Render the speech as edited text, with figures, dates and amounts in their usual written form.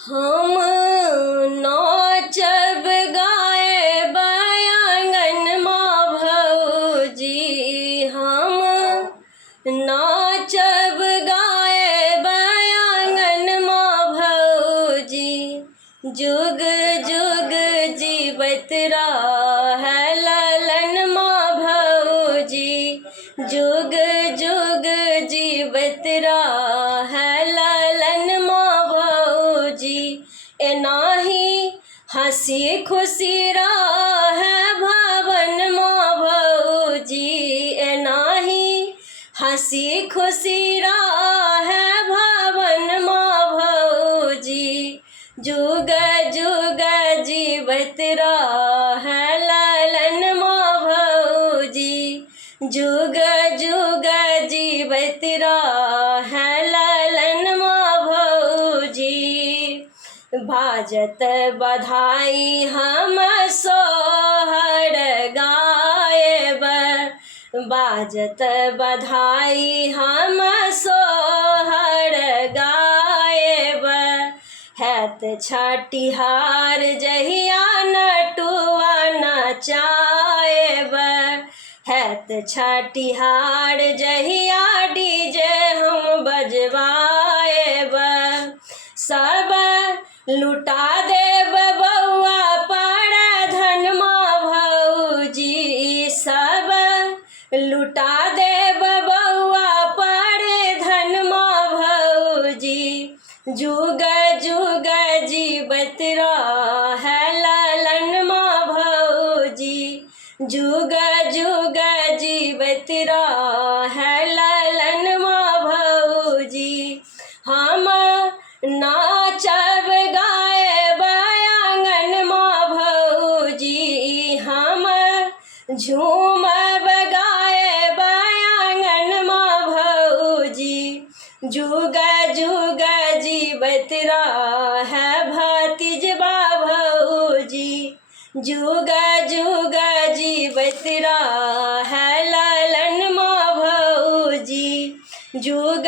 हम नाचब गायब आंगनमा भौजी, हम नाचब गायब आंगनमा भौजी। जुग जुग जीवत रहे ललनमा भौजी, जुग जुग जीवत रहे ललनमा भौजी। एनाही हंसी खुशी रहे भवनमा भौजी, एनाही हंसी खुशी रहे भवनमा भौजी। जुग जुग जीवत रहे ललनमा भौजी, जुग जुग जीवत रहे ललनमा भौजी। बाजत बधाई हम सोहर गायब, बाजत बधाई हम सोहर गायब। हैत छठिहार जहिया नटुआ नचायब, हैत छठिहार जहिया डीजे हम बजवायब। सब लुटा देब बउआ पर धनमा भौजी, सब लुटा देब बउआ पर धनमा भौजी। जुग जुग जीवत रहे ललनमा भौजी, जुग जुग जीवत रहे ललनमा भौजी। हम नाचब गायब आंगनमा भौजी, हम झूमब गायब आंगनमा भौजी। जुग जुग जीवत रहे भतीजबा भौजी, जुग जुग जीवत रहे ललनमा भौजी, जुग